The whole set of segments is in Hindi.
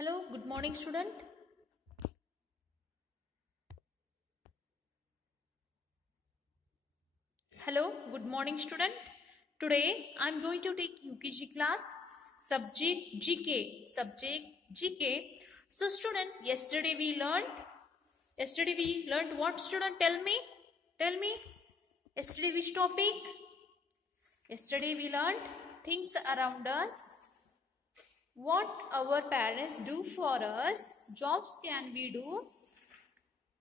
Hello, good morning, student. Hello, good morning, student. Today I am going to take UKG class, subject GK. So, student, yesterday we learned what, student? Tell me. Yesterday which topic? Yesterday we learned things around us. What our parents do for us, jobs can we do,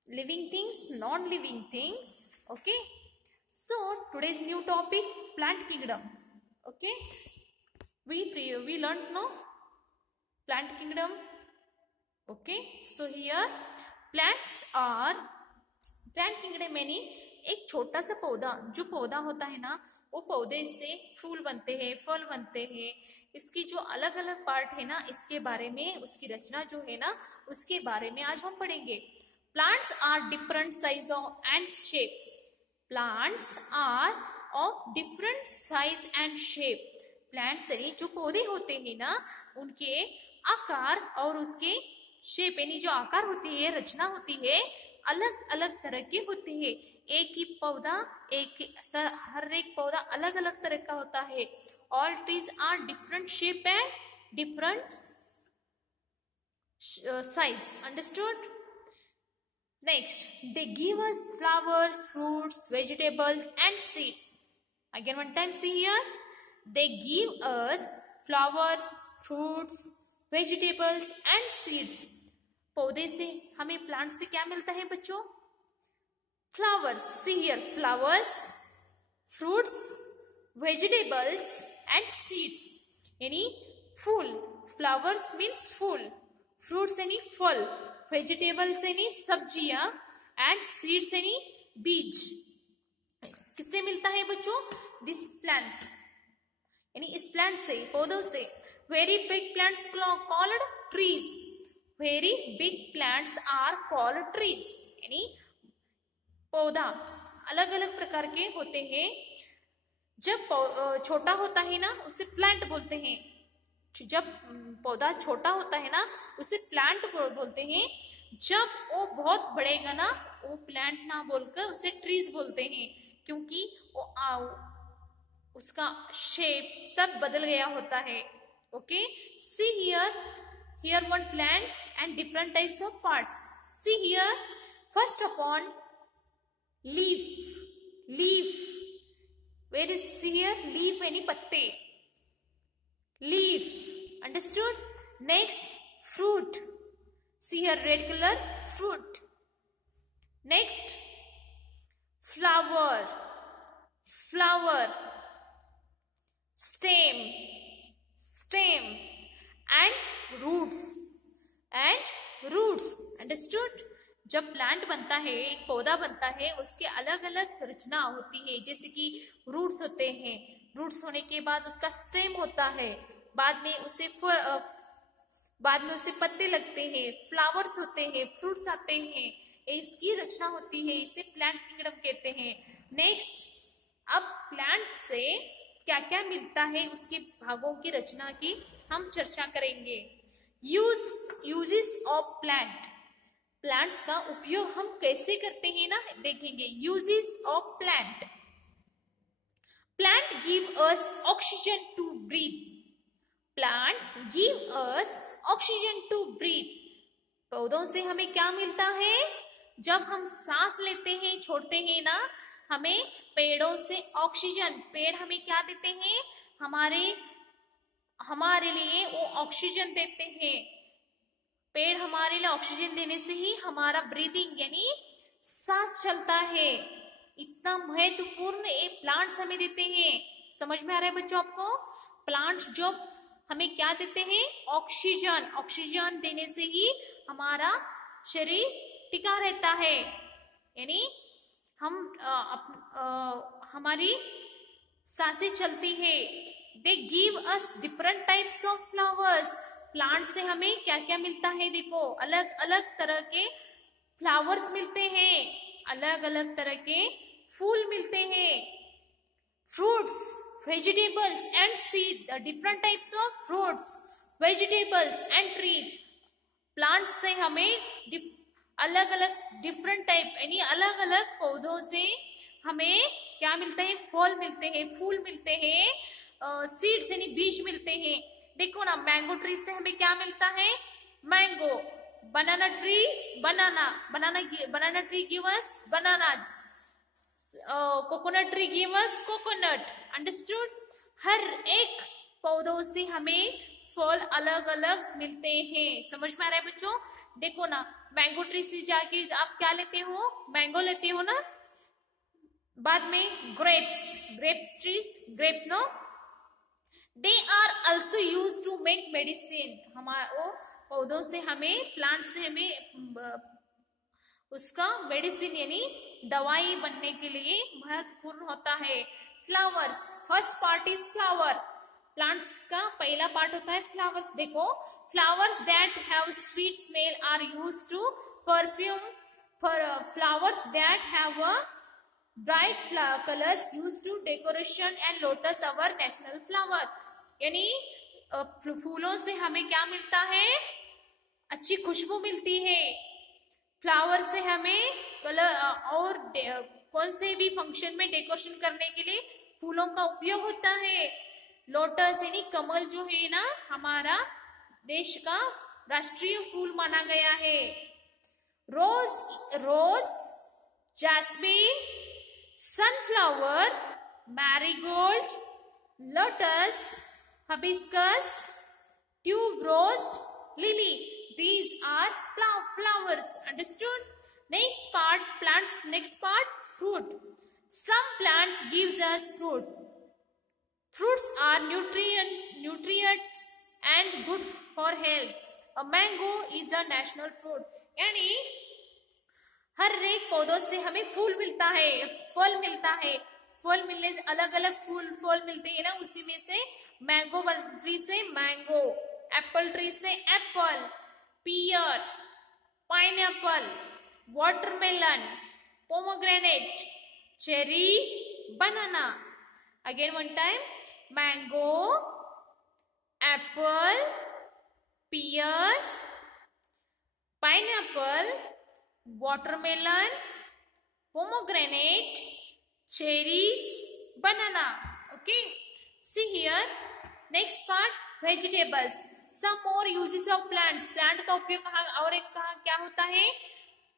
living things, non-living things. Okay, so today's new topic, plant kingdom. Okay, we learned no plant kingdom. Okay, so here plants are plant kingdom यानी एक छोटा सा पौधा, जो पौधा होता है ना, वो पौधे से फूल बनते हैं, फल बनते हैं. इसकी जो अलग अलग पार्ट है ना, इसके बारे में, उसकी रचना जो है ना, उसके बारे में आज हम पढ़ेंगे. Plants are different size and shapes. Plants are of different size and shape. Plants यानी जो पौधे होते हैं ना, उनके आकार और उसके शेप यानी जो आकार होती है, रचना होती है, अलग अलग तरह के होते हैं. एक ही पौधा, हर एक पौधा अलग अलग तरह का होता है. All trees are different shape and different size. Understood? Next, they give us flowers, fruits, vegetables and seeds. Again one time, see here. They give us flowers, fruits, vegetables and seeds. पौधे से हमें प्लांट से क्या मिलता है बच्चों? Flowers. See here, flowers, fruits, vegetables and seeds. यानी फूल. Flowers means फूल, fruits यानी फल, vegetables यानी सब्जियां and seeds यानी बीज. किससे मिलता है बच्चों? This plants यानी इस प्लांट से, पौधों से. Very big plants called trees. Very big plants are called trees. यानी पौधा अलग अलग प्रकार के होते हैं. जब छोटा होता है ना, उसे प्लांट बोलते हैं. जब पौधा छोटा होता है ना, उसे प्लांट बोलते हैं. जब वो बहुत बढ़ेगा ना, वो प्लांट ना बोलकर उसे ट्रीज बोलते हैं, क्योंकि वो उसका शेप सब बदल गया होता है. Okay, see here one plant and different types of parts. See here, first upon leaf. Where is, see here, leaf यानी पत्ते. Leaf. Understood? Next, fruit. See here, red color, fruit. Next, flower. Stem and roots. Understood? जब प्लांट बनता है, एक पौधा बनता है, उसके अलग अलग रचना होती है. जैसे कि रूट्स होते हैं. रूट्स होने के बाद उसका स्टेम होता है. बाद में उसे पत्ते लगते हैं, फ्लावर्स होते हैं, फ्रूट्स आते हैं. इसकी रचना होती है. इसे प्लांट किंगडम कहते हैं. नेक्स्ट, अब प्लांट से क्या क्या मिलता है, उसके भागों की रचना की हम चर्चा करेंगे. Uses of plant. प्लांट्स का उपयोग हम कैसे करते हैं ना, देखेंगे. Uses of plant. Plant give us oxygen to breathe. Plant give us oxygen to breathe. पौधों से हमें क्या मिलता है? जब हम सांस लेते हैं, छोड़ते हैं ना, हमें पेड़ों से ऑक्सीजन, पेड़ हमें क्या देते हैं? हमारे लिए वो ऑक्सीजन देते हैं. पेड़ हमारे लिए ऑक्सीजन देने से ही हमारा ब्रीदिंग यानी सांस चलता है. इतना महत्वपूर्ण ये प्लांट्स हमें देते हैं. समझ में आ रहा है बच्चों आपको? प्लांट्स जो हमें क्या देते हैं? ऑक्सीजन देने से ही हमारा शरीर टिका रहता है. यानी हमारी सांसें चलती है. They give us different types of flowers. Plant से हमें क्या क्या मिलता है? देखो, अलग अलग तरह के फ्लावर्स मिलते हैं, अलग अलग तरह के फूल मिलते हैं. Fruits, vegetables and seed. Different types of fruits, vegetables and trees. Plants से हमें अलग अलग डिफरेंट टाइप यानी अलग अलग पौधों से हमें क्या मिलता है, फल मिलते हैं, फूल मिलते हैं, सीड्स यानी बीज मिलते हैं। देखो ना, मैंगो ट्री से हमें क्या मिलता है, mango. Banana tree, banana tree give us bananas, coconut tree give us coconut. Understood? हर एक पौधों से हमें फल अलग अलग मिलते हैं। समझ में आ रहा है बच्चों? देखो ना, मैंगो ट्री से जाके आप क्या लेते हो, मैंगो लेते हो ना। बाद में grapes trees, grapes no, they are also use to make medicine. हमारे पौधों से हमें, प्लांट से हमें उसका मेडिसिन यानी दवाई बनने के लिए महत्वपूर्ण होता है। Flowers, first part is flower. Plants का पहला पार्ट होता है फ्लावर्स। देखो, flowers that have sweet smell are use to perfume. Flowers that have a bright colours use to decoration and lotus our national flower. यानी फूलों से हमें क्या मिलता है, अच्छी खुशबू मिलती है। फ्लावर से हमें कलर और कौन से भी फंक्शन में डेकोरेशन करने के लिए फूलों का उपयोग होता है। लोटस यानी कमल जो है ना, हमारा देश का राष्ट्रीय फूल माना गया है। Rose, jasmine, sunflower, marigold, lotus, hibiscus, tuberose, lily. These are flowers. Understood? Next part, fruit. Some plants gives us fruit. Fruits are nutrients and good for health. A mango is a national fruit. यानी हर एक पौधों से हमें फूल मिलता है, फल मिलता है। फल मिलने से अलग अलग फल मिलते हैं ना, उसी में से मैंगो ट्री से मैंगो, एप्पल ट्री से apple, pear, pineapple, watermelon, pomegranate, cherry, banana. Again one time, mango, apple, pear, pineapple, watermelon, pomegranate, cherries, banana. Okay, see here, next part, vegetables. Some more uses of plants. Plant का उपयोग कहाँ और एक कहाँ क्या होता है,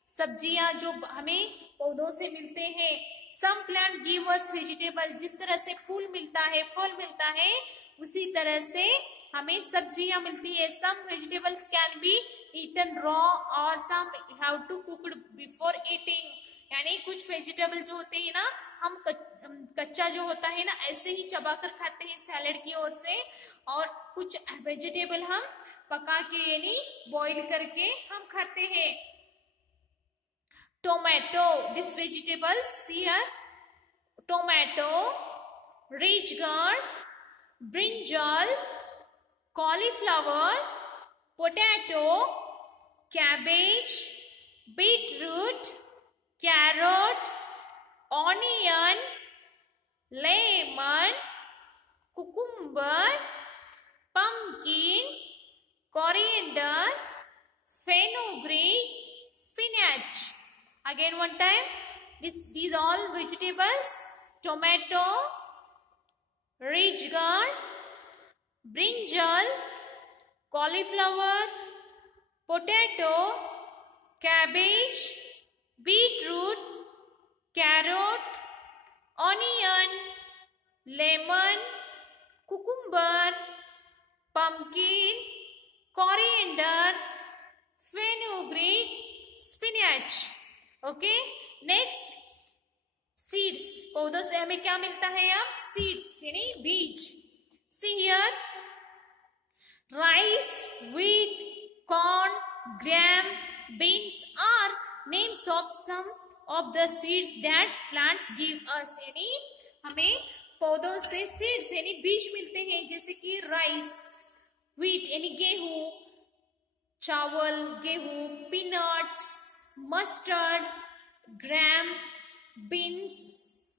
सब्जियां जो हमें पौधों से मिलते हैं। Some plant give us vegetable. जिस तरह से फूल मिलता है, फल मिलता है, उसी तरह से हमें सब्जियां मिलती है। Some vegetables can be eaten raw or some have to cooked before eating. यानी कुछ वेजिटेबल जो होते हैं ना, हम कच्चा जो होता है ना, ऐसे ही चबाकर खाते हैं सैलेड की ओर से, और कुछ वेजिटेबल हम पका के यानी बॉईल करके हम खाते हैं। Tomato, this vegetables here, tomato, rich gourd, brinjal, cauliflower, potato, cabbage, beetroot, carrot, onion, lemon, cucumber, pumpkin, coriander, fenugreek, spinach. Again one time, these all vegetables: tomato, ridge gourd, brinjal, cauliflower, potato, cabbage, beetroot, carrot, onion, lemon, cucumber, pumpkin, coriander, fenugreek, spinach. Okay, next, seeds. पौधों से हमें क्या मिलता है अब? Seeds यानी बीज. See here, rice, wheat, corn, gram, beans are names of some of the seeds that plants give us. यानी हमें पौधों से seeds यानी बीज मिलते हैं, जैसे कि राइस, wheat यानी गेहूं, चावल, गेहूं, पीनट्स, मस्टर्ड, ग्राम, बीन्स,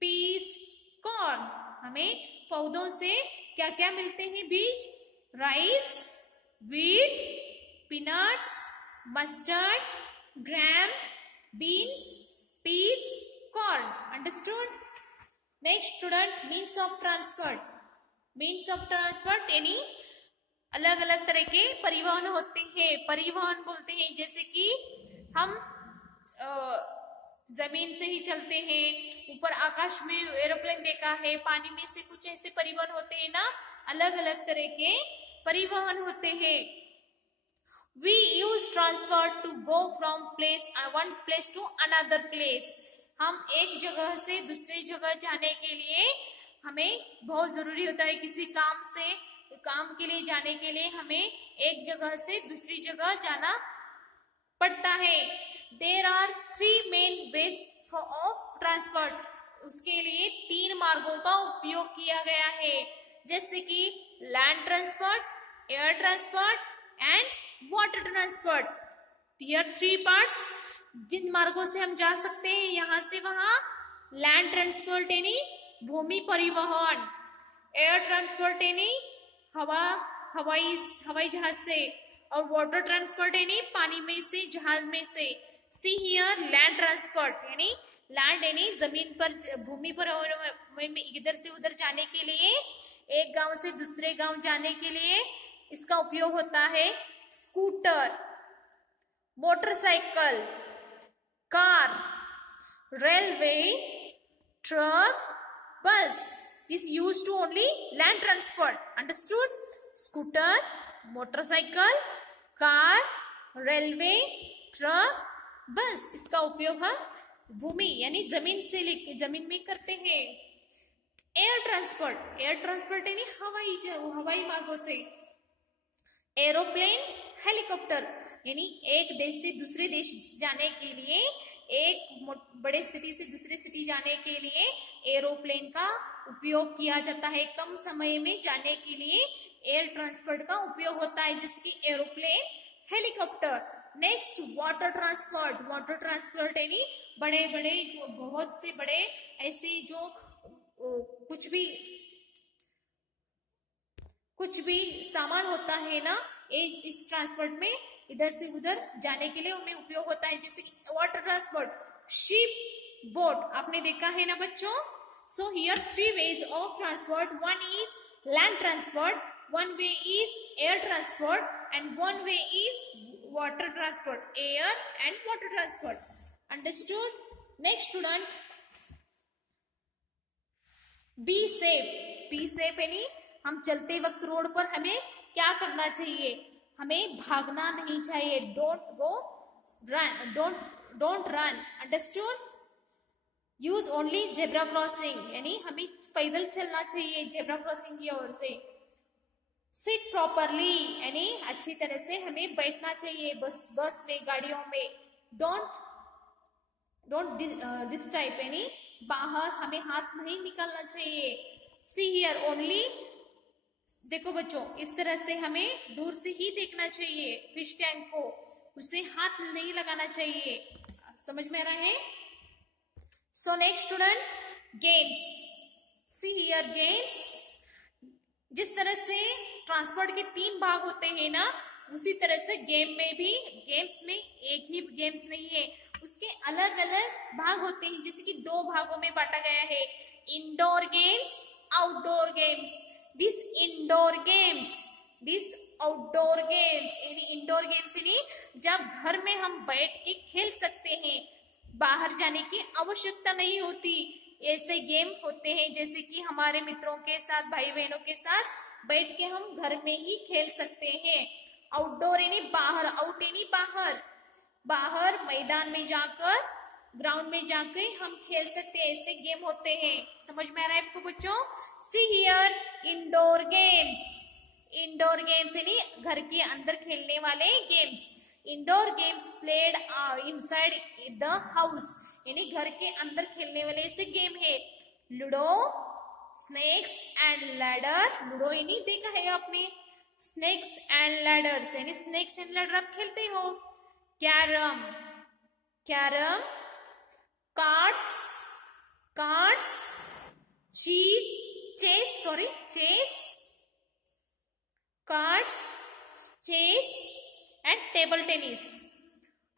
पीस, कॉर्न। हमें पौधों से क्या क्या मिलते हैं बीज? Rice, wheat, peanuts, mustard, gram, beans, peas, corn. Understood? Next student, means of transport. Means of transport यानी अलग अलग तरह के परिवहन होते हैं. परिवहन बोलते हैं जैसे कि हम जमीन से ही चलते हैं, ऊपर आकाश में एरोप्लेन देखा है, पानी में से कुछ ऐसे परिवहन होते हैं ना, अलग अलग तरह के परिवहन होते हैं. We use transport to go from one place to another place. हम एक जगह से दूसरी जगह जाने के लिए हमें बहुत जरूरी होता है, किसी काम के लिए जाने के लिए हमें एक जगह से दूसरी जगह जाना पड़ता है. There are 3 main ways of transport. उसके लिए 3 मार्गों का उपयोग किया गया है, जैसे कि land transport, air transport and water transport. Here 3 parts. जिन मार्गों से हम जा सकते हैं यहाँ से वहां. लैंड ट्रांसपोर्ट यानी भूमि परिवहन, एयर ट्रांसपोर्ट यानी हवाई जहाज से, और वाटर ट्रांसपोर्ट यानी पानी में से, जहाज में से. सी हियर लैंड ट्रांसपोर्ट यानी लैंड यानी जमीन पर, भूमि पर इधर से उधर जाने के लिए, एक गांव से दूसरे गांव जाने के लिए इसका उपयोग होता है. Scooter, motorcycle, car, railway, truck, बस is used to only land transport. Understood? Scooter, motorcycle, car, railway, truck, बस इसका उपयोग हम भूमि यानी जमीन में करते हैं. एयर ट्रांसपोर्ट यानी हवाई मार्गों से. एरोप्लेन, हेलीकॉप्टर यानी एक देश से दूसरे देश जाने के लिए, एक बड़े सिटी से दूसरे सिटी जाने के लिए एरोप्लेन का उपयोग किया जाता है. कम समय में जाने के लिए एयर ट्रांसपोर्ट का उपयोग होता है, जैसे कि aeroplane, helicopter. Next water transport यानी बड़े बड़े जो बहुत से बड़े ऐसे जो कुछ भी सामान होता है ना, इस ट्रांसपोर्ट में इधर से उधर जाने के लिए उनमें उपयोग होता है, जैसे कि वाटर ट्रांसपोर्ट, शिप, बोट. आपने देखा है ना बच्चों. So here 3 ways of transport. One is land transport, one way is air transport, and one way is water transport, air and water transport. Understood? Next student, be safe यानी हम चलते वक्त रोड पर हमें क्या करना चाहिए? हमें भागना नहीं चाहिए. Don't run. Understood? Use only zebra crossing यानी हमें पैदल चलना चाहिए जेब्रा क्रॉसिंग की ओर से. Sit properly यानी अच्छी तरह से हमें बैठना चाहिए बस में, गाड़ियों में. Don't this type यानी बाहर हमें हाथ नहीं निकालना चाहिए. See here only. देखो बच्चों, इस तरह से हमें दूर से ही देखना चाहिए फिश टैंक को, उसे हाथ नहीं लगाना चाहिए. समझ में आ रहा है? So next student, games. See here games. जिस तरह से ट्रांसपोर्ट के 3 भाग होते हैं ना, उसी तरह से गेम्स में एक ही गेम्स नहीं है, उसके अलग अलग भाग होते हैं, जैसे कि 2 भागों में बांटा गया है. Indoor games, outdoor games. This outdoor games यानी इंडोर गेम्स यानी जब घर में हम बैठ के खेल सकते हैं, बाहर जाने की आवश्यकता नहीं होती. ऐसे गेम होते हैं जैसे कि हमारे मित्रों के साथ, भाई बहनों के साथ बैठ के हम घर में ही खेल सकते हैं. आउटडोर यानी बाहर, आउट यानी बाहर मैदान में जाकर, ग्राउंड में जाकर हम खेल सकते हैं. ऐसे गेम होते हैं. समझ में आ रहा है आपको बच्चों? See here indoor games. Indoor games यानी घर के अंदर खेलने वाले games. Indoor games played inside the house यानी घर के अंदर खेलने वाले ऐसे गेम है. Ludo, snakes and ladder. Ludo यानी देखा है आपने. स्नेक्स एंड लैडर्स यानी स्नेक्स एंड लैडर आप खेलते हो. Carrom, cards, chess and table tennis.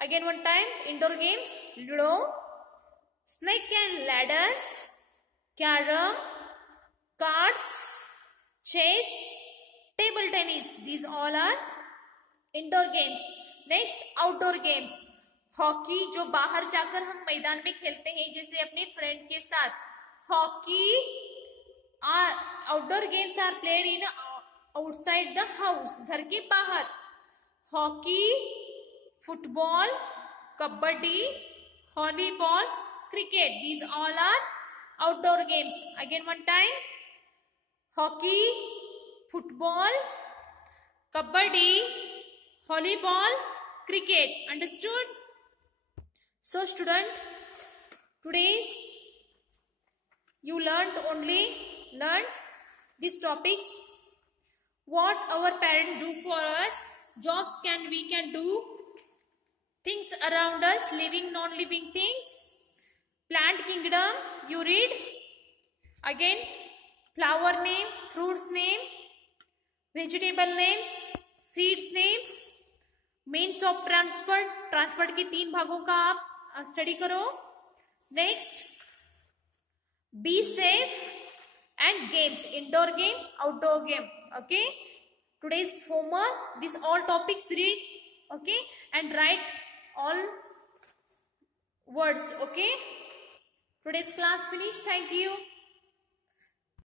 Again one time, indoor games, Ludo, snake and ladders, carom, cards, chess, table tennis. These all are indoor games. Next, outdoor games. Hockey, जो बाहर जाकर हम मैदान में खेलते हैं जैसे अपने फ्रेंड के साथ. Hockey, outdoor games are played in outside the house, घर के बाहर. Hockey, football, kabaddi, volleyball, cricket. These all are outdoor games. Again one time, hockey, football, kabaddi, volleyball, cricket. Understood? So student, today's you learned these topics. What our parents do for us, jobs we can do, things around us, living, non-living things, plant kingdom, you read. Again, flower name, fruits name, vegetable names, seeds names, means of transport के 3 भागों का आप स्टडी करो. Next, be safe and games, indoor game, outdoor game. Okay, today's homework, this all topics read, okay, and right all words. Okay, today's class finish. Thank you.